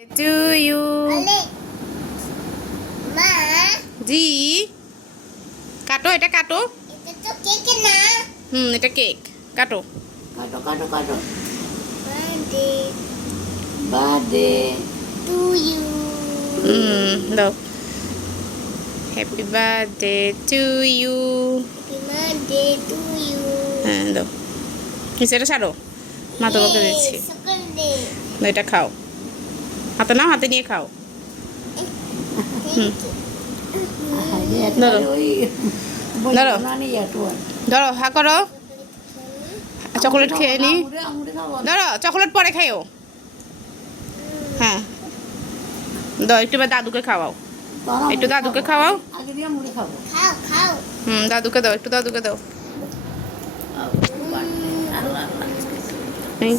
To you. মা জি কাটো এটা কাটো এটা তো কেক না এটা কেক কাটো কাটো কাটো কাটো বার্থডে বার্থডে টু ইউ দাও happy birthday to you happy birthday to you হ্যাঁ দাও সেটা ছাড়ো মা তোমাকে দিচ্ছি সকলে দাও, এটা খাও হাতে নাও হাতে নিয়ে খাও ধরো। ধরো। ধরো হা করো চকলেট খেয়ে নি ধরো চকলেট পরে খাইও হ্যাঁ দাও একটু এবার দাদুকে খাওয়াও একটু দাদুকে খাওয়াও আগে দিয়ে মুড়ি খাবো খাও খাও দাদুকে দাও একটু দাদুকে দাও আল্লাহ আল্লাহ এই